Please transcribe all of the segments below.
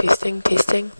Tasting, tasting.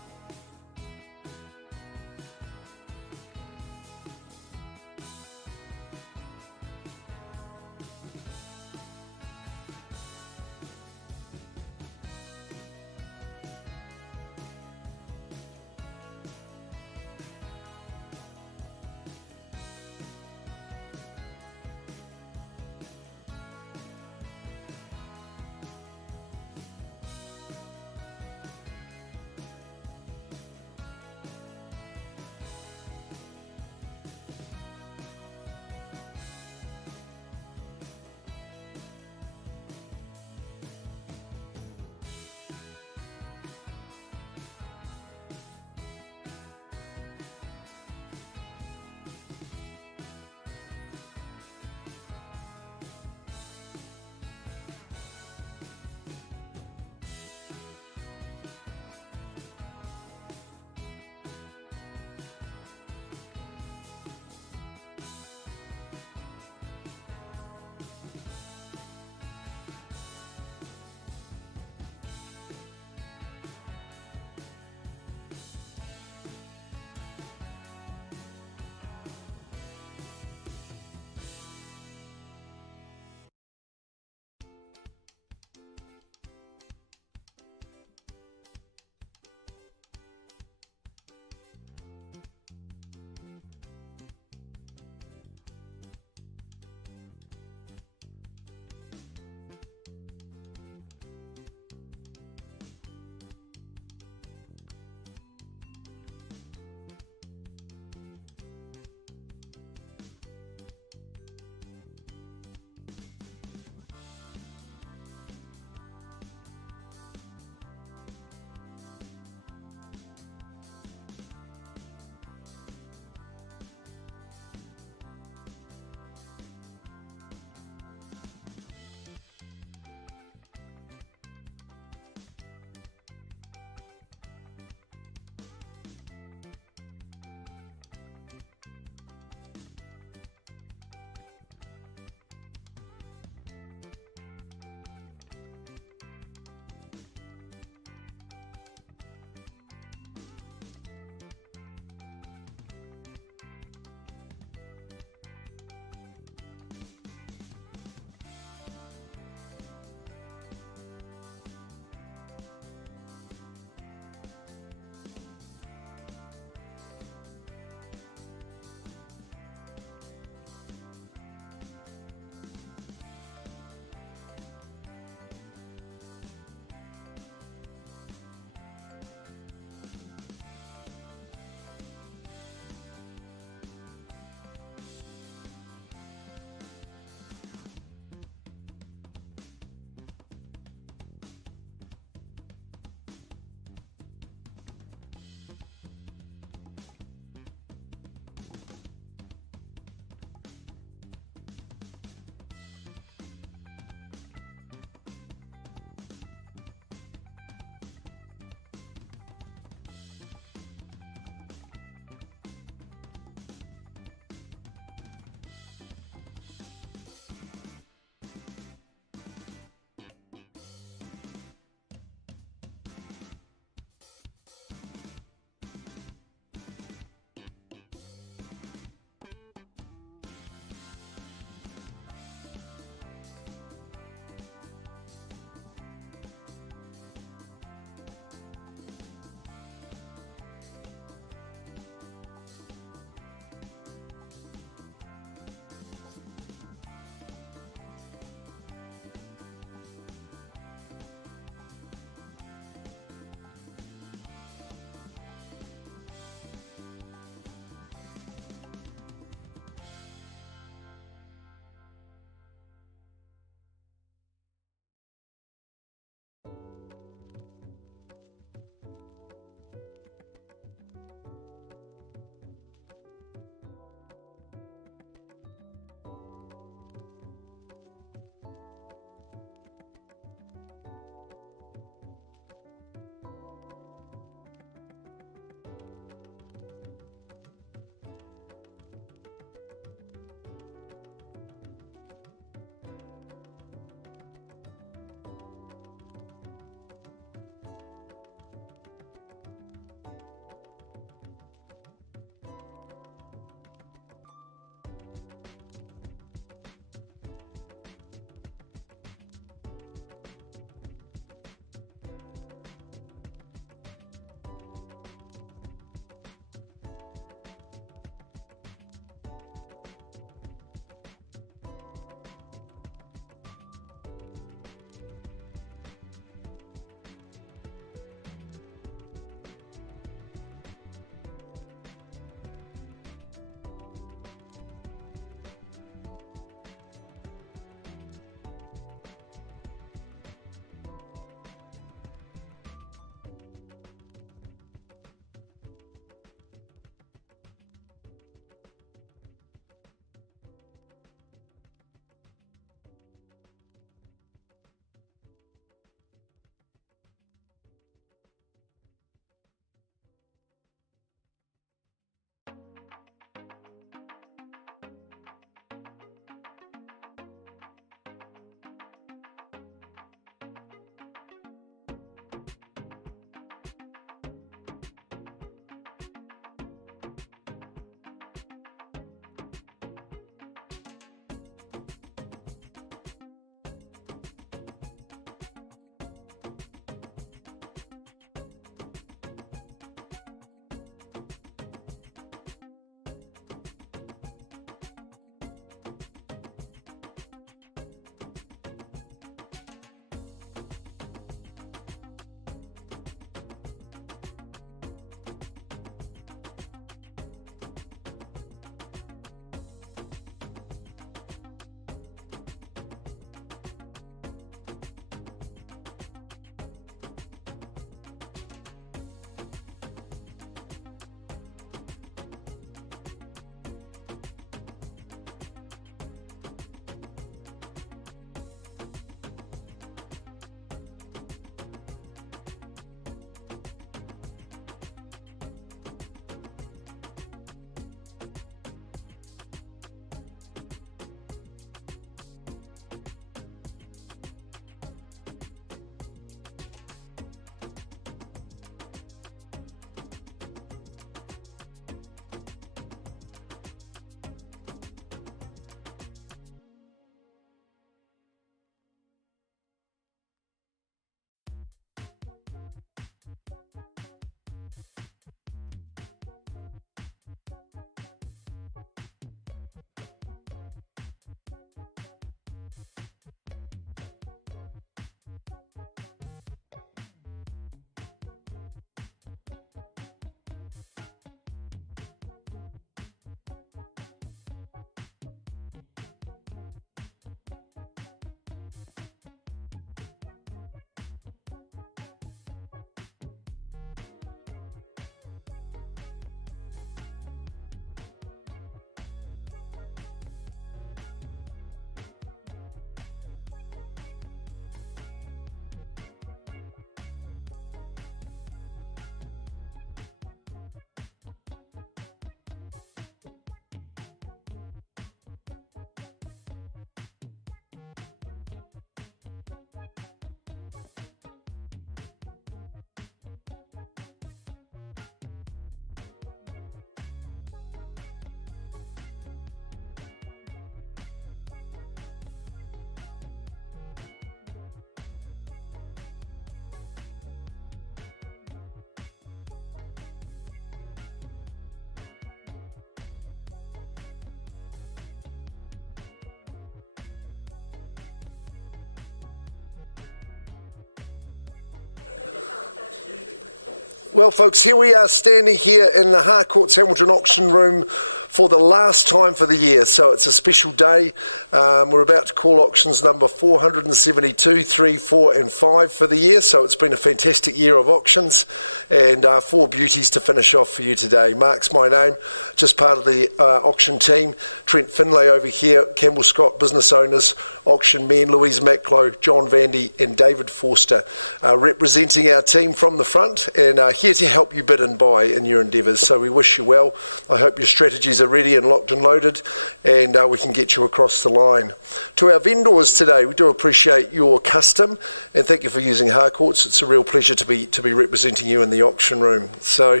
Well, folks, here we are standing here in the Harcourts Hamilton auction room for the last time for the year. So it's a special day. We're about to call auctions number 472, 3, 4 and 5 for the year. So it's been a fantastic year of auctions and 4 beauties to finish off for you today. Mark's my name, just part of the auction team. Trent Finlay over here, Campbell Scott business owners, auction men, Louise Macklow, John Vandy and David Forster representing our team from the front and here to help you bid and buy in your endeavours. So we wish you well. I hope your strategies are ready and locked and loaded and we can get you across the line. To our vendors today, we do appreciate your custom and thank you for using Harcourts. It's a real pleasure to be representing you in the auction room. So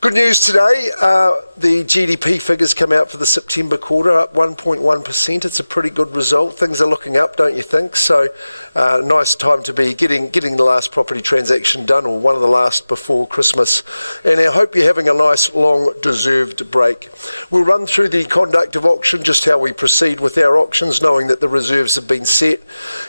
good news today, the GDP figures come out for the September quarter, up 1.1%. It's a pretty good result. Things are looking up, don't you think? So nice time to be getting the last property transaction done, or one of the last before Christmas. And I hope you're having a nice, long, deserved break. We'll run through the conduct of auction, just how we proceed with our auctions, knowing that the reserves have been set.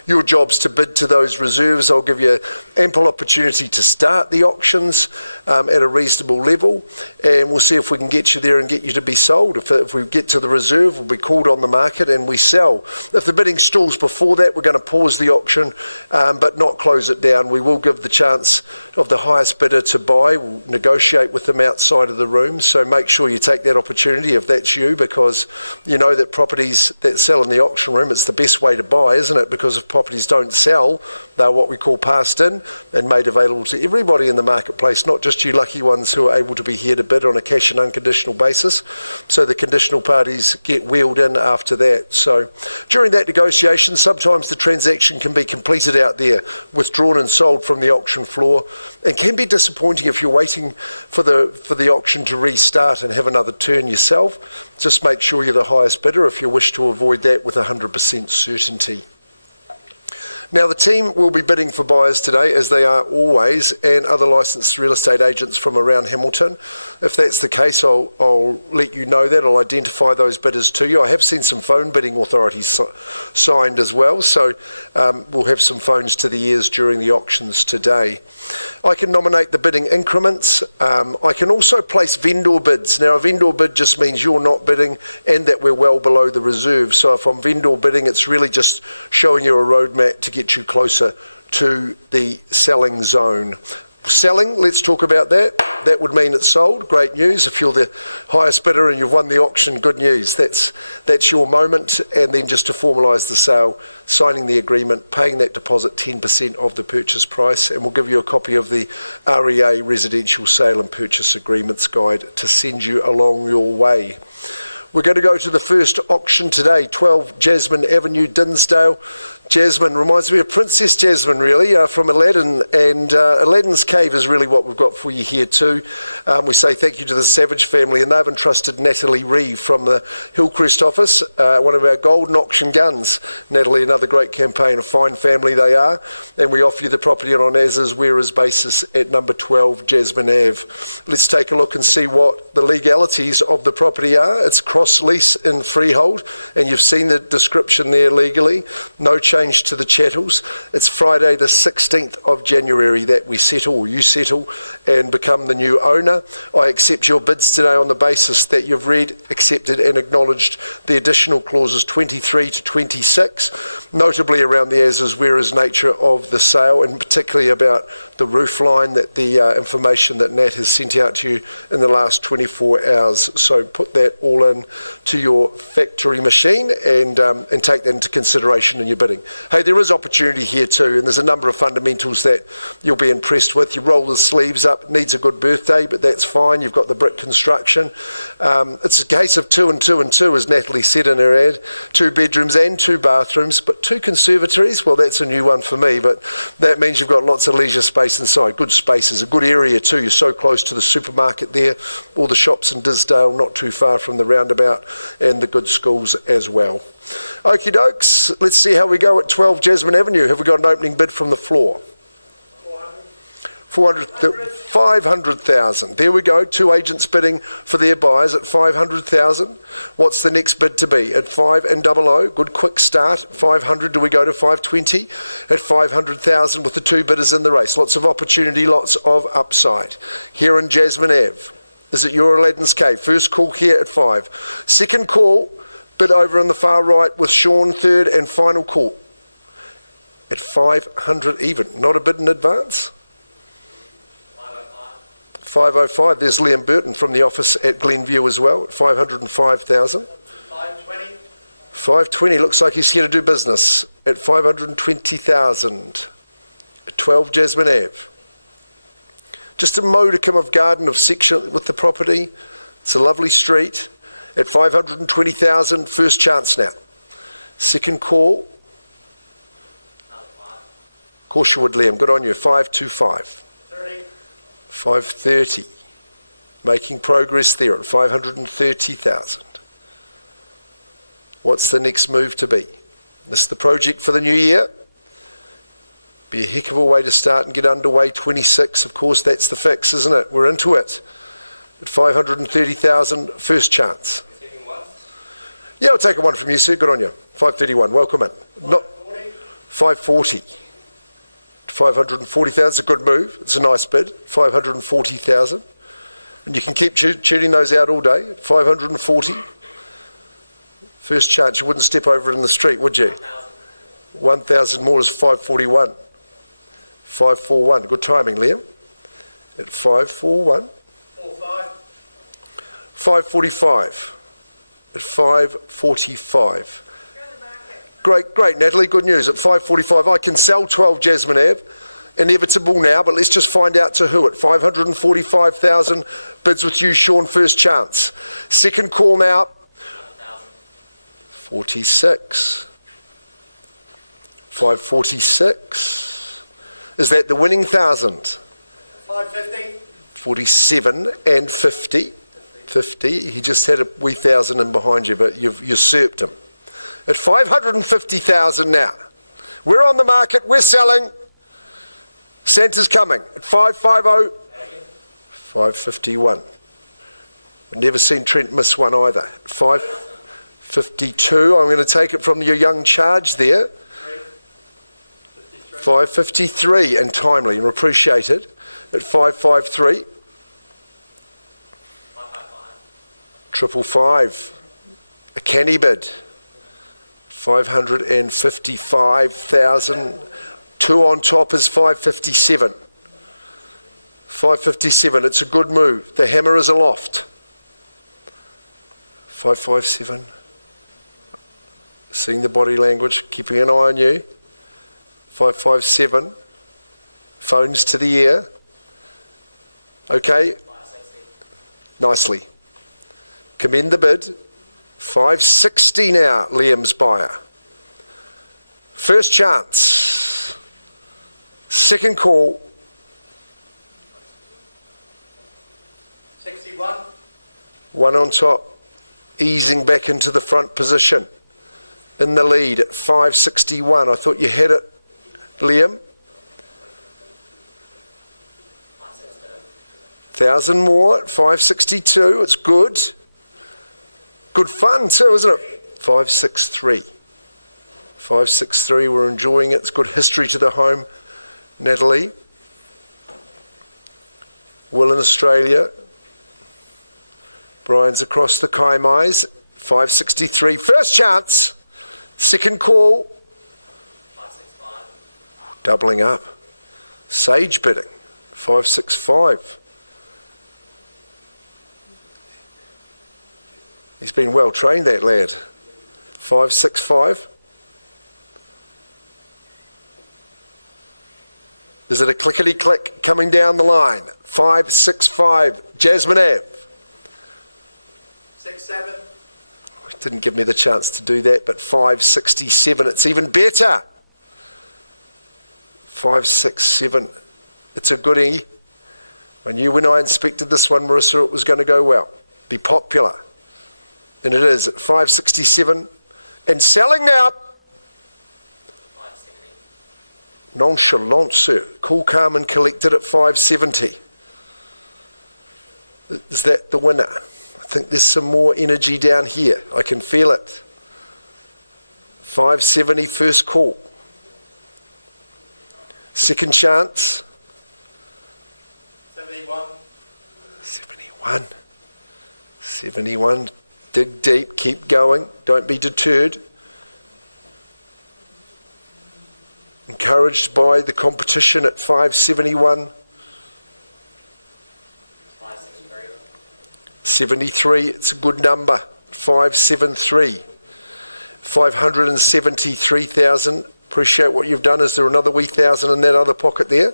Your job's to bid to those reserves. I'll give you ample opportunity to start the auctions at a reasonable level, and we'll see if we can get you there and get you to be sold. If we get to the reserve, we'll be called on the market and we sell. If the bidding stalls before that, we're going to pause the auction but not close it down. We will give the chance of the highest bidder to buy. We'll negotiate with them outside of the room, so make sure you take that opportunity if that's you, because you know that properties that sell in the auction room, it's the best way to buy, isn't it? Because if properties don't sell, they're what we call passed in and made available to everybody in the marketplace, not just you lucky ones who are able to be here to bid on a cash and unconditional basis. So the conditional parties get wheeled in after that. So during that negotiation, sometimes the transaction can be completed out there, withdrawn and sold from the auction floor, and can be disappointing if you're waiting for the auction to restart and have another turn yourself. Just make sure you're the highest bidder if you wish to avoid that with 100% certainty. Now, the team will be bidding for buyers today, as they are always, and other licensed real estate agents from around Hamilton. If that's the case, I'll let you know that. I'll identify those bidders to you. I have seen some phone bidding authorities signed as well, so we'll have some phones to the ears during the auctions today. I can nominate the bidding increments. I can also place vendor bids. Now, a vendor bid just means you're not bidding and that we're well below the reserve. So if I'm vendor bidding, it's really just showing you a roadmap to get you closer to the selling zone. Selling, let's talk about that. That would mean it's sold. Great news. If you're the highest bidder and you've won the auction, good news. That's your moment. And then just to formalise the sale, signing the agreement, paying that deposit 10% of the purchase price, and we'll give you a copy of the REA Residential Sale and Purchase Agreements Guide to send you along your way. We're going to go to the first auction today, 12 Jasmine Avenue, Dinsdale. Jasmine reminds me of Princess Jasmine, really, from Aladdin, and Aladdin's Cave is really what we've got for you here too. We say thank you to the Savage family, and they've entrusted Natalie Reeve from the Hillcrest office, one of our golden auction guns. Natalie, another great campaign, a fine family they are, and we offer you the property on an as-is, where-is basis at number 12 Jasmine Ave. Let's take a look and see what the legalities of the property are. It's cross-lease in freehold, and you've seen the description there legally. No change to the chattels. It's Friday the 16th of January that we settle, or you settle, and become the new owner. I accept your bids today on the basis that you've read, accepted and acknowledged the additional clauses 23 to 26, notably around the as-is, where-is nature of the sale, and particularly about the roof line, that the information that Nat has sent out to you in the last 24 hours. So put that all in to your factory machine and take that into consideration in your bidding. Hey, there is opportunity here too, and there's a number of fundamentals that you'll be impressed with. You roll the sleeves up, needs a good birthday, but that's fine. You've got the brick construction. It's a case of 2 and 2 and 2, as Natalie said in her ad. 2 bedrooms and 2 bathrooms, but 2 conservatories. Well, that's a new one for me, but that means you've got lots of leisure space inside. Good spaces, a good area too. You're so close to the supermarket there, all the shops in Disdale, not too far from the roundabout, and the good schools as well. Okie dokes, let's see how we go at 12 Jasmine Avenue. Have we got an opening bid from the floor? 500,000. There we go. 2 agents bidding for their buyers at 500,000. What's the next bid to be? At 5 and 00. Good quick start. 500. Do we go to 520? At 500,000 with the 2 bidders in the race. Lots of opportunity, lots of upside. Here in Jasmine Ave. Is it your Aladdin's Cave? First call here at 5. Second call, bid over on the far right with Sean. Third and final call at 500 even. Not a bid in advance? 505. There's Liam Burton from the office at Glenview as well at 505,000. 520. 520. Looks like he's here to do business at 520,000. At 12 Jasmine Ave. Just a modicum of garden of section with the property. It's a lovely street at 520,000. First chance now. Second call. Of course you would, Liam. Good on you. 525. 530. Making progress there at 530,000. What's the next move to be? This is the project for the new year. Be a heck of a way to start and get underway. 26, of course, that's the fix, isn't it? We're into it. At 530,000, first chance. Yeah, I'll take a one from you, sir. Good on you. 531, welcome in. Not 540. 540,000 is a good move. It's a nice bid. 540,000. And you can keep tuning those out all day. 540. First chance, you wouldn't step over it in the street, would you? 1,000 more is 541. 541. Good timing, Liam. At 541. 545. At 545. Great, Natalie. Good news. At 545, I can sell 12 Jasmine Ave. Inevitable now, but let's just find out to who. At 545,000, bids with you, Sean. First chance. Second call now. 46. 546. Is that the winning 1,000? 550. 47 and 50. 50. He just had a wee 1,000 in behind you, but you've usurped him. At 550,000 now. We're on the market. We're selling. Santa's coming. At 550. 551. We've never seen Trent miss one either. 552. I'm going to take it from your young charge there. 553 and timely and appreciated. At 553. 555. A canny bid. 555,000. 2 on top is 557. 557. It's a good move. The hammer is aloft. 557. Seeing the body language, keeping an eye on you. 557. Phones to the ear. Okay. Nicely. Commend the bid. 560 now, Liam's buyer. First chance. Second call. 61. 1 on top. Easing back into the front position. In the lead at 561. I thought you had it, Liam. 1,000 more at 562. It's good. Good fun too, isn't it? 563. 563. We're enjoying it. It's good history to the home. Natalie. Will in Australia. Brian's across the Kaimais. 563. First chance. Second call. 565. Doubling up. Sage bidding. 565. He's been well trained, that lad. 565. Is it a clickety-click coming down the line? 565. Jasmine Ave. 67. Didn't give me the chance to do that, but 567. It's even better. 567. It's a goodie. I knew when I inspected this one, Marissa, it was going to go well. Be popular. And it is at 567 and selling now. Nonchalance, cool, calm and collected at 570. Is that the winner? I think there's some more energy down here. I can feel it. 570 first call. Second chance. 71. 71. 71. Dig deep, keep going. Don't be deterred. Encouraged by the competition at 571. 73, it's a good number. 573. 573,000. Appreciate what you've done. Is there another wee thousand in that other pocket there?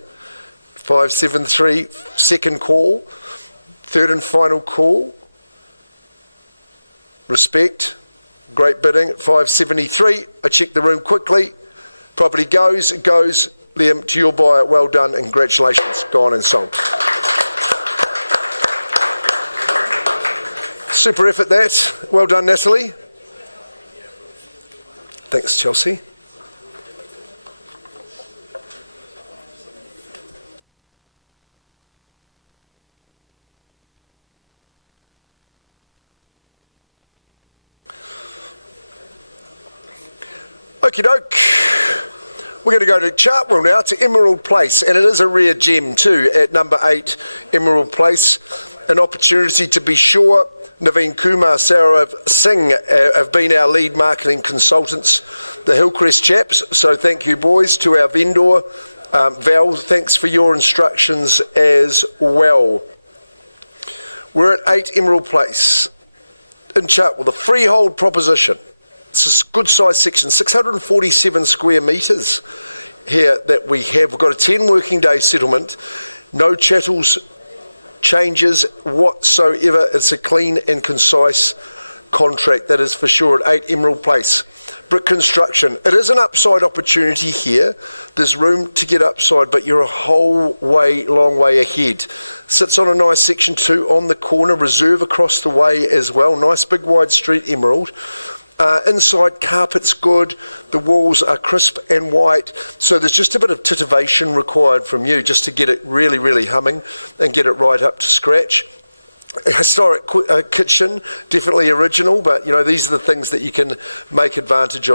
573, second call. Third and final call. Respect. Great bidding at 573. I checked the room quickly. Property goes. It goes. Liam, to your buyer. Well done and congratulations. Gone and sold. Super effort that. Well done, Natalie. Thanks, Chelsea. Okie doke. We're going to go to Chartwell now, to Emerald Place, and it is a rare gem too at number 8, Emerald Place. An opportunity to be sure. Naveen Kumar, Saurav Singh have been our lead marketing consultants, the Hillcrest chaps, so thank you boys. To our vendor, Val, thanks for your instructions as well. We're at 8 Emerald Place in Chartwell, the freehold proposition. It's a good size section, 647 square metres here that we have. We've got a 10 working day settlement, no chattels, changes whatsoever. It's a clean and concise contract, that is for sure, at 8 Emerald Place. Brick construction. It is an upside opportunity here. There's room to get upside, but you're a whole long way ahead. Sits on a nice section 2 on the corner, reserve across the way as well. Nice big wide street, Emerald. Inside carpet's good, the walls are crisp and white, so there's just a bit of titivation required from you just to get it really, really humming and get it right up to scratch. A historic kitchen, definitely original, but you know, these are the things that you can take advantage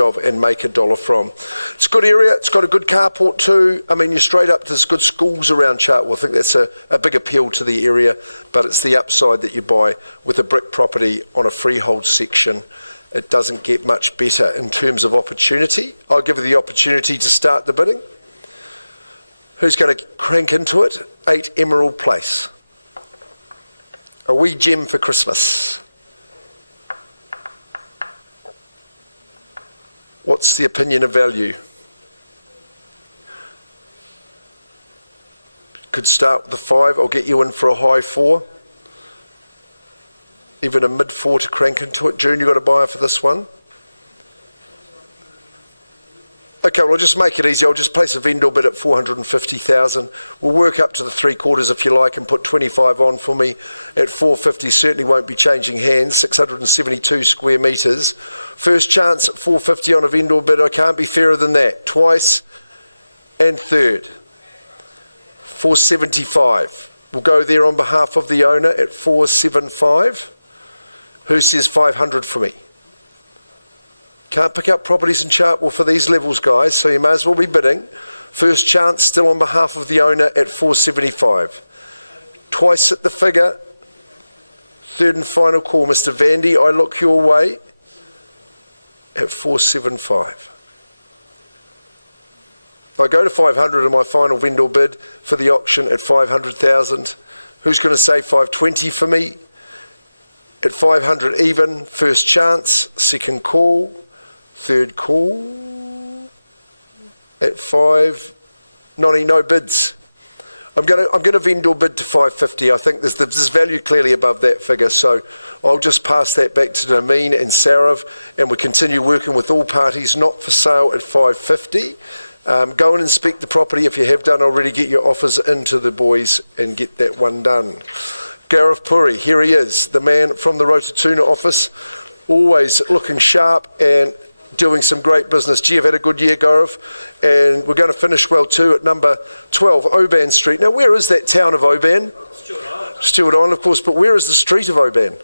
of and make a dollar from. It's a good area, it's got a good carport too. I mean, you're straight up, there's good schools around Chartwell. I think that's a big appeal to the area, but it's the upside that you buy with a brick property on a freehold section. It doesn't get much better in terms of opportunity. I'll give you the opportunity to start the bidding. Who's going to crank into it? 8 Emerald Place. A wee gem for Christmas. What's the opinion of value? Could start with a 5. I'll get you in for a high 4. Even a mid 4 to crank into it. June, you got a buyer for this one? Okay, well, I'll just make it easy. I'll just place a vendor bid at 450,000. We'll work up to the 3/4 if you like and put 25 on for me at 450. Certainly won't be changing hands. 672 square metres. First chance at 450 on a vendor bid. I can't be fairer than that. Twice and third. 475. We'll go there on behalf of the owner at 475. Who says 500 for me? Can't pick up properties in Chartwell for these levels, guys, so you may as well be bidding. First chance still on behalf of the owner at 475. Twice at the figure. Third and final call, Mr. Vandy, I look your way at 475. I go to 500 in my final vendor bid for the auction at 500,000. Who's going to say 520 for me? At 500 even, first chance, second call, third call. At 590, no bids. I'm going to vendor bid to 550. I think there's value clearly above that figure, so I'll just pass that back to Nameen and Saurav, and we continue working with all parties not for sale at 550. Go and inspect the property if you have done already. Get your offers into the boys and get that one done. Gareth Puri, here he is, the man from the Rotatuna office, always looking sharp and doing some great business. Gee, you've had a good year, Gaurav, and we're going to finish well too at number 12, Oban Street. Now, where is that town of Oban? Stewart Island. Stewart Island, of course, but where is the street of Oban?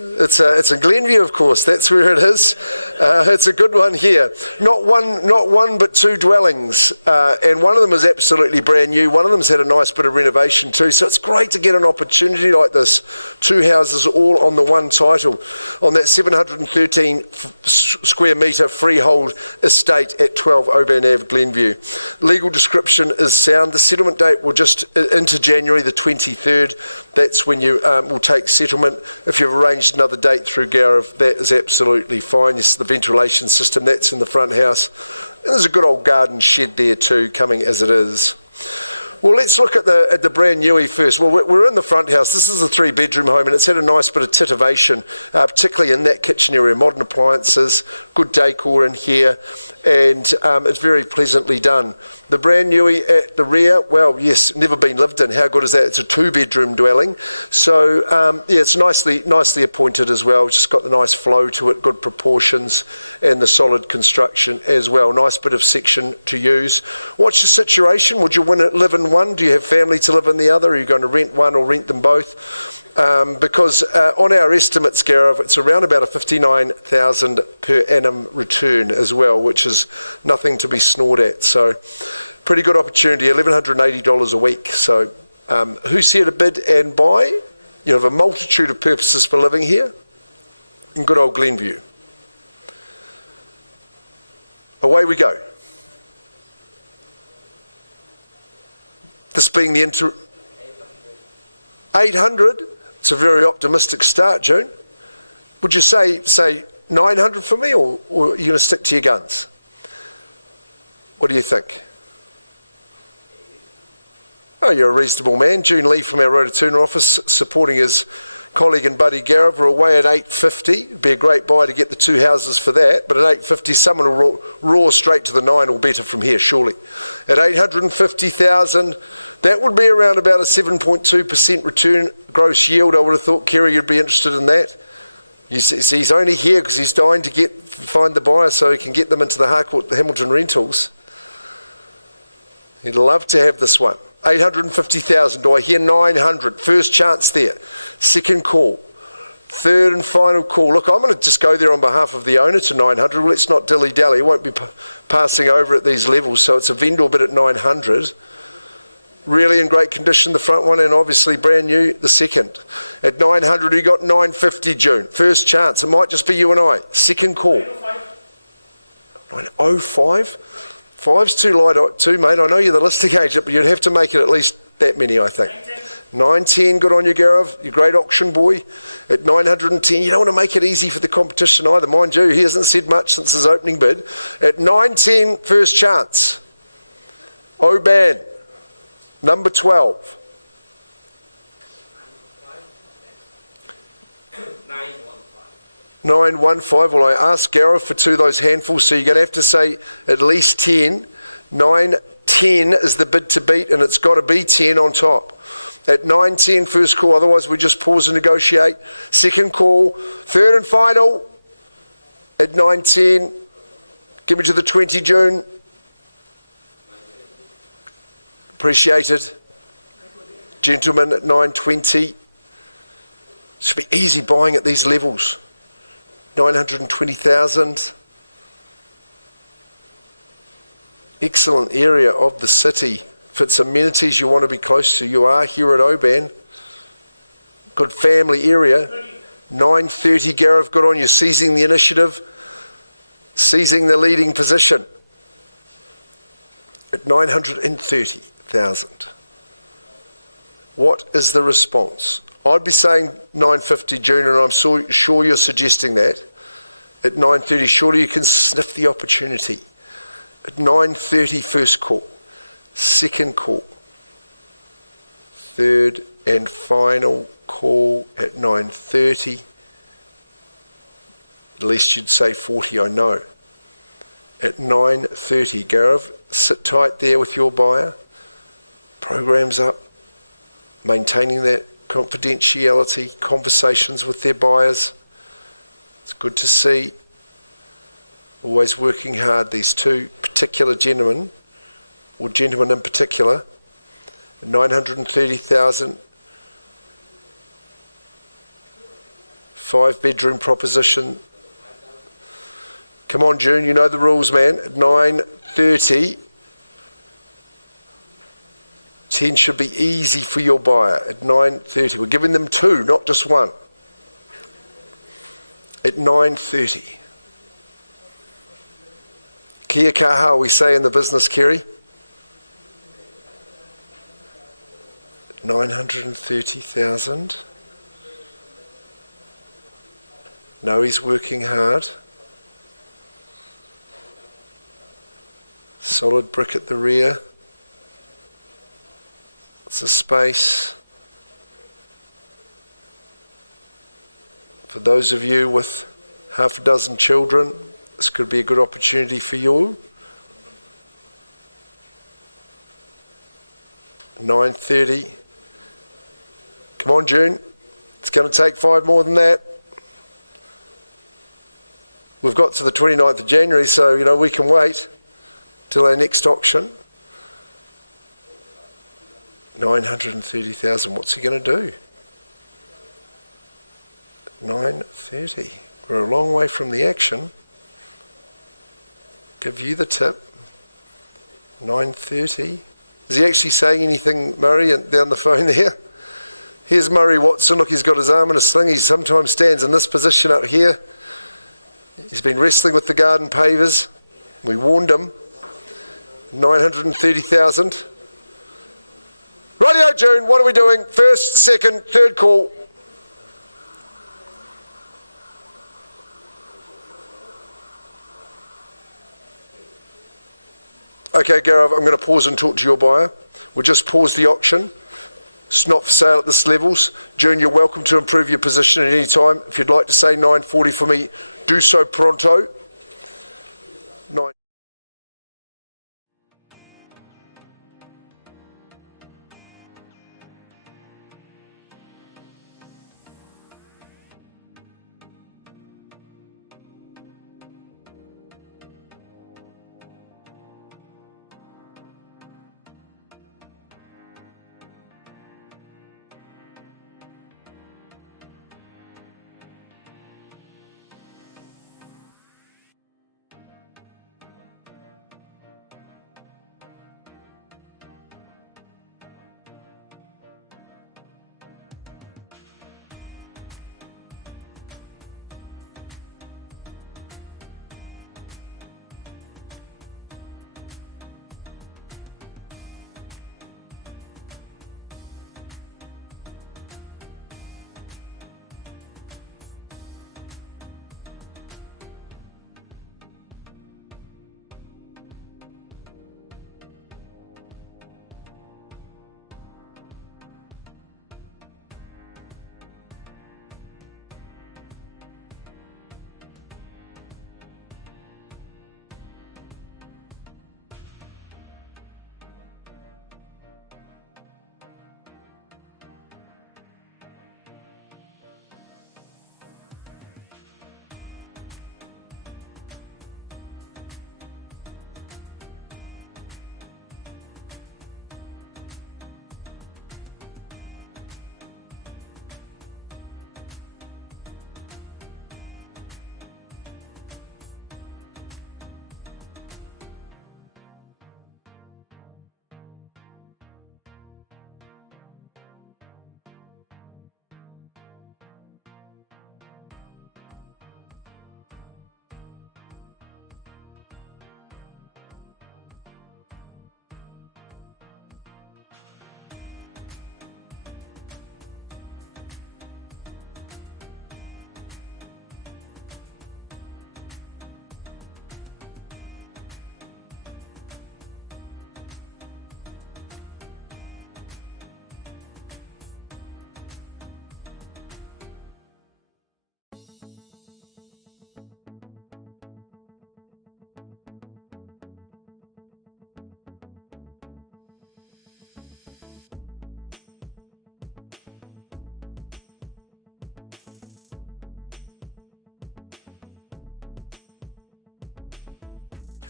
It's in Glenview, of course. That's where it is. It's a good one here. Not one, but two dwellings, and one of them is absolutely brand new. One of them's had a nice bit of renovation too. So it's great to get an opportunity like this. Two houses all on the one title, on that 713 square metre freehold estate at 12 Oban Ave, Glenview. Legal description is sound. The settlement date will just into January the 23rd. That's when you will take settlement. If you've arranged another date through Gaurav, that is absolutely fine. Yes, the ventilation system, that's in the front house. And there's a good old garden shed there too, coming as it is. Well, let's look at the brand newie first. Well, we're in the front house. This is a 3-bedroom home, and it's had a nice bit of titivation, particularly in that kitchen area. Modern appliances, good decor in here, and it's very pleasantly done. The brand newie at the rear, well, yes, never been lived in. How good is that? It's a 2-bedroom dwelling. So, yeah, it's nicely appointed as well. Just got the nice flow to it, good proportions, and the solid construction as well. Nice bit of section to use. What's your situation? Would you live in one? Do you have family to live in the other? Are you going to rent one or rent them both? Because on our estimates, Gaurav, it's around about a 59,000 per annum return as well, which is nothing to be snored at. So pretty good opportunity, $1,180 a week. So who's here to bid and buy? You have a multitude of purposes for living here in good old Glenview. Away we go. This being the 800. It's a very optimistic start, June. Would you say 900 for me, or are you going to stick to your guns? What do you think? Oh, you're a reasonable man. June Lee from our Rototuna office, supporting his colleague and buddy Gaurav. We're away at 850. It'd be a great buy to get the two houses for that. But at 850, someone will roar straight to the 9 or better from here, surely. At 850,000, that would be around about a 7.2% return gross yield. I would have thought, Kerry, you'd be interested in that. You see, he's only here because he's dying to find the buyer so he can get them into the Harcourt Hamilton Rentals. He'd love to have this one. 850,000. Do I hear 900? First chance there. Second call. Third and final call. Look, I'm going to just go there on behalf of the owner to 900. Well, let's not dilly-dally. Won't be passing over at these levels. So it's a vendor bid at 900. Really in great condition, the front one, and obviously brand new, the second. At 900, we got 950, June. First chance. It might just be you and I. Second call. 905? Five's too light too, mate. I know you're the listing agent, but you'd have to make it at least that many, I think. 910, good on you, Gaurav. You're a great auction boy. At 910, you don't want to make it easy for the competition either. Mind you, he hasn't said much since his opening bid. At 910, first chance. Oban, number 12. 915. Well, I asked Gaurav for two of those handfuls, so you're going to have to say at least 10. 910 is the bid to beat, and it's got to be 10 on top. At 910, first call, otherwise we just pause and negotiate. Second call, third and final. At 910, give me to the 20, June. Appreciated. Gentlemen, at 920. Should be easy buying at these levels. 920,000. Excellent area of the city. If it's amenities you want to be close to, you are here at Oban. Good family area. 930, Gaurav, good on you. Seizing the initiative. Seizing the leading position. At 930,000. What is the response? I'd be saying 950, June, and I'm sure you're suggesting that. At 930, surely you can sniff the opportunity. At 930, first call. Second call. Third and final call at 930. At least you'd say 40, I know. At 930, Gaurav, sit tight there with your buyer. Program's up. Maintaining that confidentiality, conversations with their buyers. It's good to see. Always working hard, these two particular gentlemen, or gentlemen in particular. 930,000. 5-bedroom proposition. Come on, June, you know the rules, man. At 9:30. 10 should be easy for your buyer at 9:30. We're giving them two, not just one. At 9:30. Kia kaha, we say in the business, Kerry. 930,000. No, he's working hard. Solid brick at the rear. It's a space. For those of you with half a dozen children, this could be a good opportunity for you. 9:30. Come on, June. It's going to take 5 more than that. We've got to the 29th of January, so, we can wait till our next auction. 930,000. What's he going to do? 9:30. We're a long way from the action. Give you the tip. 9:30. Is he actually saying anything, Murray, down the phone there? Here's Murray Watson. Look, he's got his arm in a sling. He sometimes stands in this position up here. He's been wrestling with the garden pavers. We warned him. 930,000. Rightio, June, what are we doing? First, second, third call. Okay, Gaurav, I'm going to pause and talk to your buyer. We'll just pause the auction. It's not for sale at this levels. June, you're welcome to improve your position at any time. If you'd like to say 940 for me, do so pronto. 9.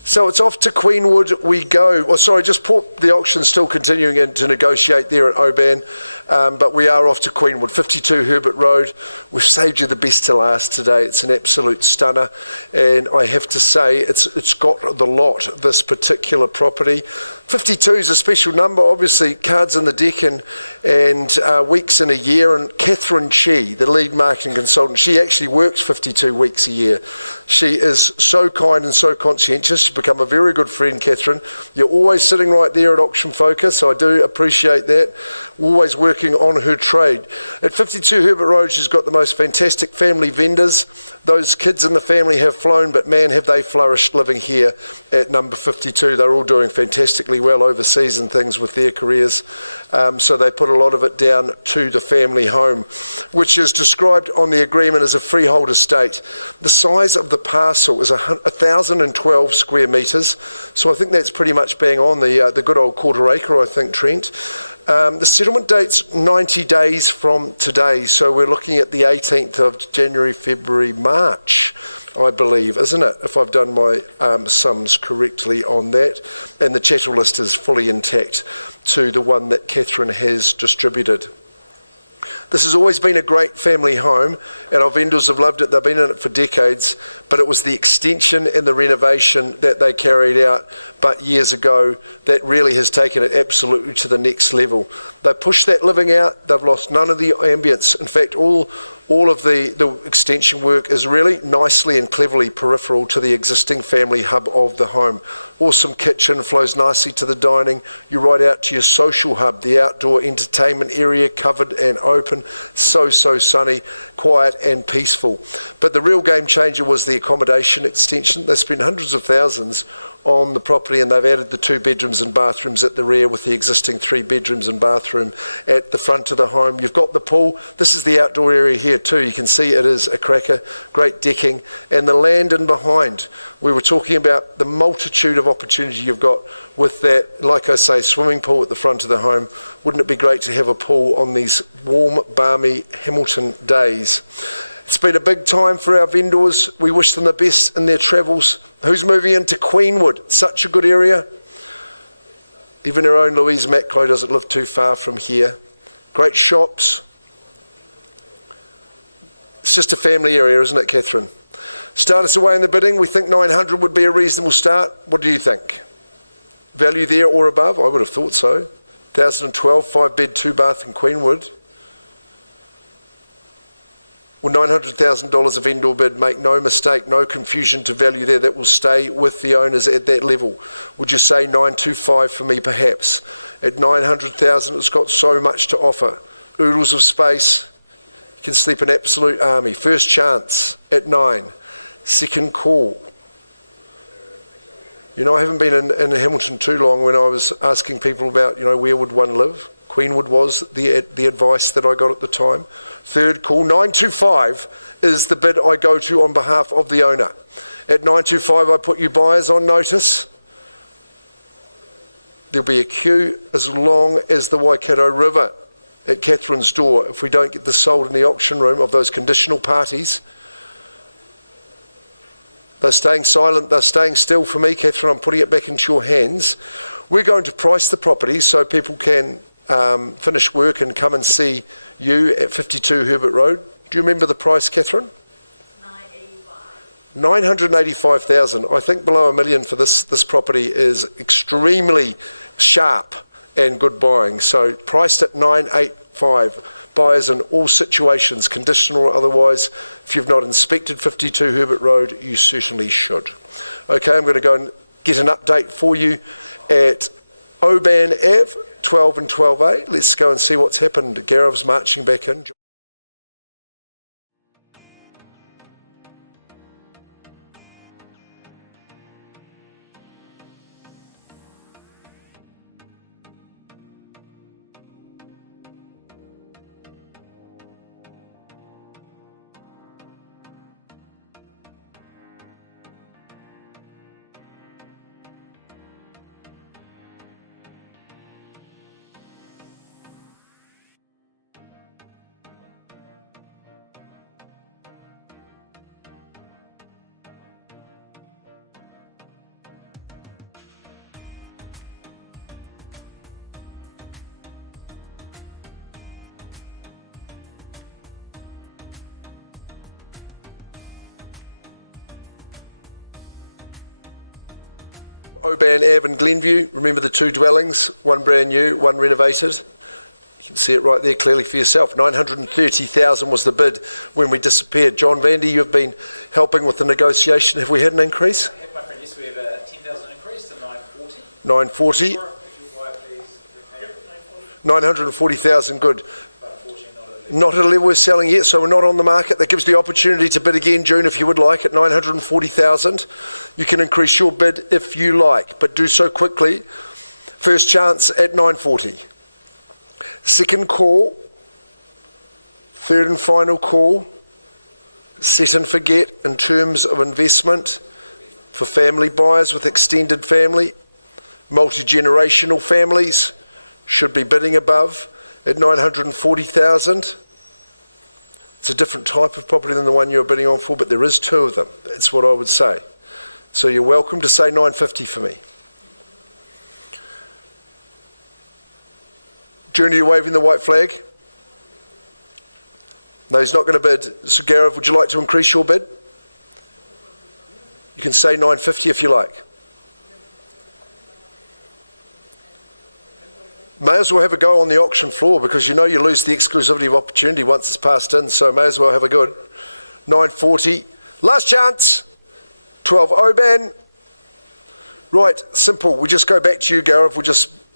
So it's off to Queenwood we go. Oh, sorry, just the auction's still continuing to negotiate there at Oban, but we are off to Queenwood, 52 Herbert Road. We've saved you the best to last today. It's an absolute stunner, and I have to say it's got the lot, this particular property. 52 is a special number, obviously cards in the deck and weeks in a year, and Catherine Chi, the lead marketing consultant, she actually works 52 weeks a year. She is so kind and so conscientious. She's become a very good friend, Catherine. You're always sitting right there at Auction Focus, so I do appreciate that. Always working on her trade. At 52 Herbert Road, she's got the most fantastic family vendors. Those kids in the family have flown, but man, have they flourished living here at number 52. They're all doing fantastically well overseas and things with their careers. So they put a lot of it down to the family home, which is described on the agreement as a freehold estate. The size of the parcel is 1,012 square metres, so I think that's pretty much bang on the good old quarter acre, I think, Trent. The settlement date's 90 days from today, so we're looking at the 18th of January, February, March, I believe, isn't it? If I've done my sums correctly on that. And the chattel list is fully intact to the one that Catherine has distributed. This has always been a great family home, and our vendors have loved it. They've been in it for decades, but it was the extension and the renovation that they carried out but years ago that really has taken it absolutely to the next level. They pushed that living out. They've lost none of the ambience. In fact, all of the extension work is really nicely and cleverly peripheral to the existing family hub of the home. Awesome kitchen, flows nicely to the dining. You're right out to your social hub, the outdoor entertainment area, covered and open. So sunny, quiet and peaceful. But the real game changer was the accommodation extension. They spent hundreds of thousands on the property, and they've added the 2 bedrooms and bathrooms at the rear with the existing 3 bedrooms and bathroom at the front of the home. You've got the pool. This is the outdoor area here too. You can see it is a cracker, great decking, and the land in behind. We were talking about the multitude of opportunity you've got with that, like I say, swimming pool at the front of the home. Wouldn't it be great to have a pool on these warm, balmy Hamilton days? It's been a big time for our vendors. We wish them the best in their travels. Who's moving into Queenwood? Such a good area. Even our own Louise Maclow doesn't live too far from here. Great shops. It's just a family area, isn't it, Catherine? Start us away in the bidding. We think 900 would be a reasonable start. What do you think? Value there or above? I would have thought so. 1,012, 5-bed, 2-bath in Queenwood. Well, $900,000 of vendor bid, make no mistake, no confusion to value there. That will stay with the owners at that level. Would you say 925 for me, perhaps? At 900,000, it's got so much to offer. Oodles of space. You can sleep an absolute army. First chance at 9. Second call. You know, I haven't been in Hamilton too long when I was asking people about, where would one live? Queenwood was the advice that I got at the time. Third call, 925 is the bid I go to on behalf of the owner. At 925, I put you buyers on notice. There'll be a queue as long as the Waikato River at Catherine's door if we don't get this sold in the auction room of those conditional parties. They're staying silent, they're staying still for me, Catherine. I'm putting it back into your hands. We're going to price the property so people can finish work and come and see you at 52 Herbert Road. Do you remember the price, Catherine? 985,000. I think below $1 million for this property is extremely sharp and good buying. So priced at 985. Buyers in all situations, conditional or otherwise. If you've not inspected 52 Herbert Road, you certainly should. Okay, I'm going to go and get an update for you at Oban Ave, 12 and 12A. Let's go and see what's happened. Garav's marching back in. Oban Ave in Glenview. Remember the two dwellings, one brand new, one renovated. You can see it right there clearly for yourself. 930,000 was the bid when we disappeared. John Vandy, you've been helping with the negotiation. Have we had an increase? My friend, yes, we have a 10,000 increase to 940. 940. 940,000, good. But unfortunately Not at a level we're selling yet, so we're not on the market. That gives the opportunity to bid again, June, if you would like, at 940,000. You can increase your bid if you like, but do so quickly. First chance at 940. Second call. Third and final call. Set and forget in terms of investment for family buyers with extended family. Multi-generational families should be bidding above at 940,000. It's a different type of property than the one you're bidding on for, but there is two of them. That's what I would say. So you're welcome to say 950 for me. Junior, you're waving the white flag? No, he's not going to bid. So Gareth, would you like to increase your bid? You can say 950 if you like. May as well have a go on the auction floor, because you know you lose the exclusivity of opportunity once it's passed in, so may as well have a good. 940. Last chance. 12 Oban. Right, simple. We just go back to you, Gareth.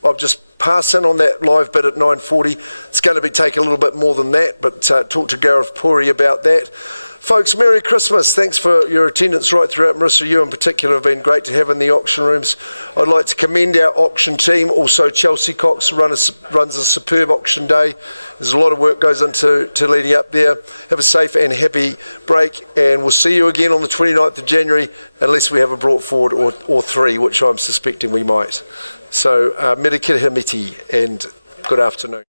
I'll just pass in on that live bid at 940. It's going to take a little bit more than that, but talk to Gareth Puri about that. Folks, Merry Christmas. Thanks for your attendance right throughout. Marissa, you in particular have been great to have in the auction rooms. I'd like to commend our auction team. Also, Chelsea Cox runs a superb auction day. There's a lot of work goes into leading up there. Have a safe and happy break, and we'll see you again on the 29th of January, unless we have a brought forward or three, which I'm suspecting we might. So, mera kira miti, and good afternoon.